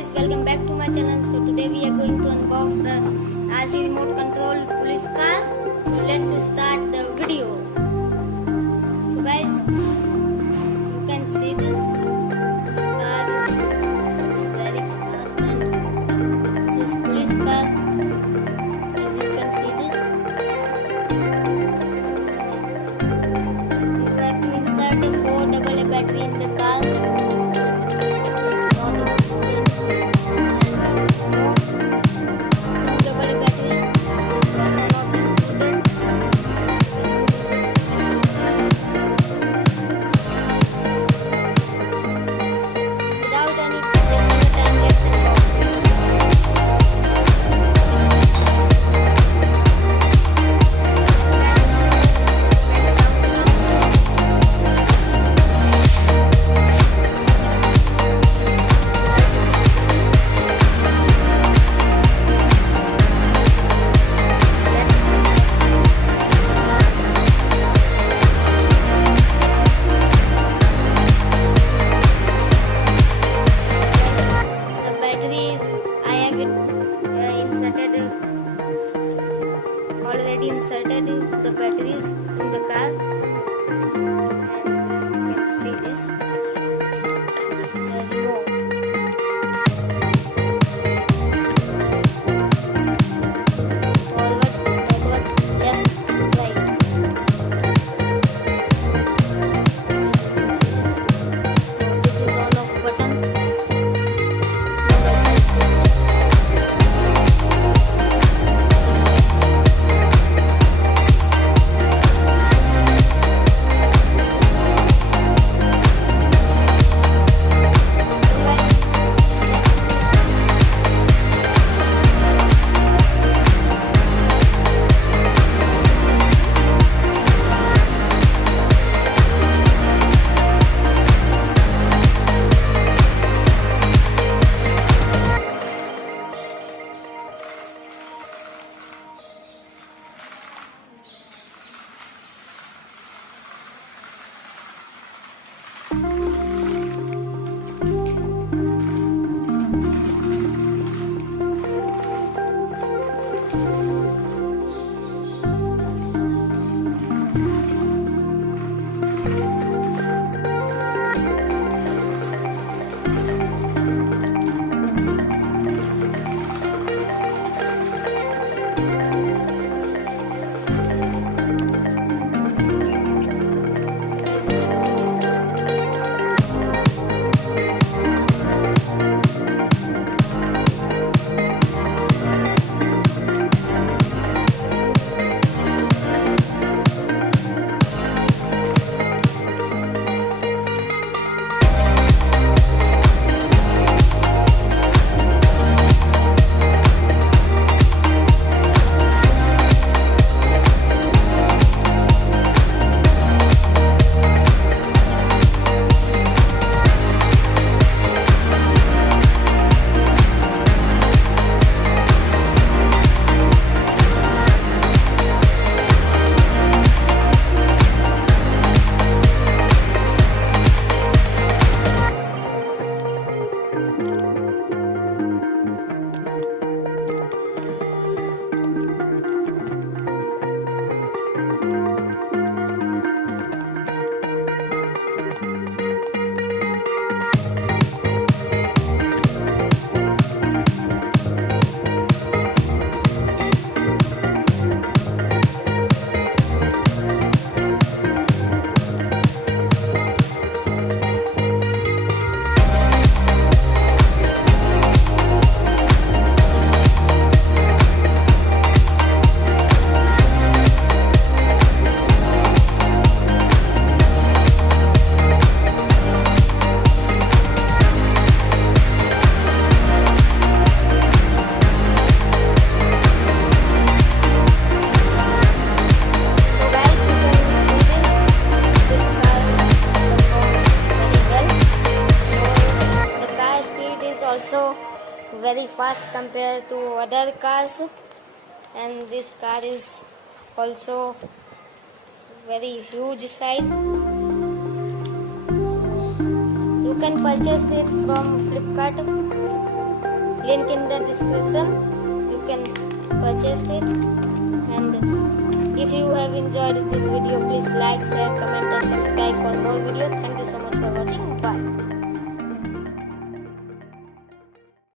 guys, welcome back to my channel. So today we are going to unbox the RC remote control police car. So let's start the video. So guys, you can see this car is very fast and this is police car. As you can see this, you have to insert a 4AA battery in the car. Already inserted the batteries in the car, and you can see this the remote. This is forward, backward, left, right. As you can see this is on off button. Also very fast compared to other cars, and this car is also very huge size. You can purchase it from Flipkart. link in the description. You can purchase it. And if you have enjoyed this video, please like, share, comment and subscribe for more videos. Thank you so much for watching. Bye.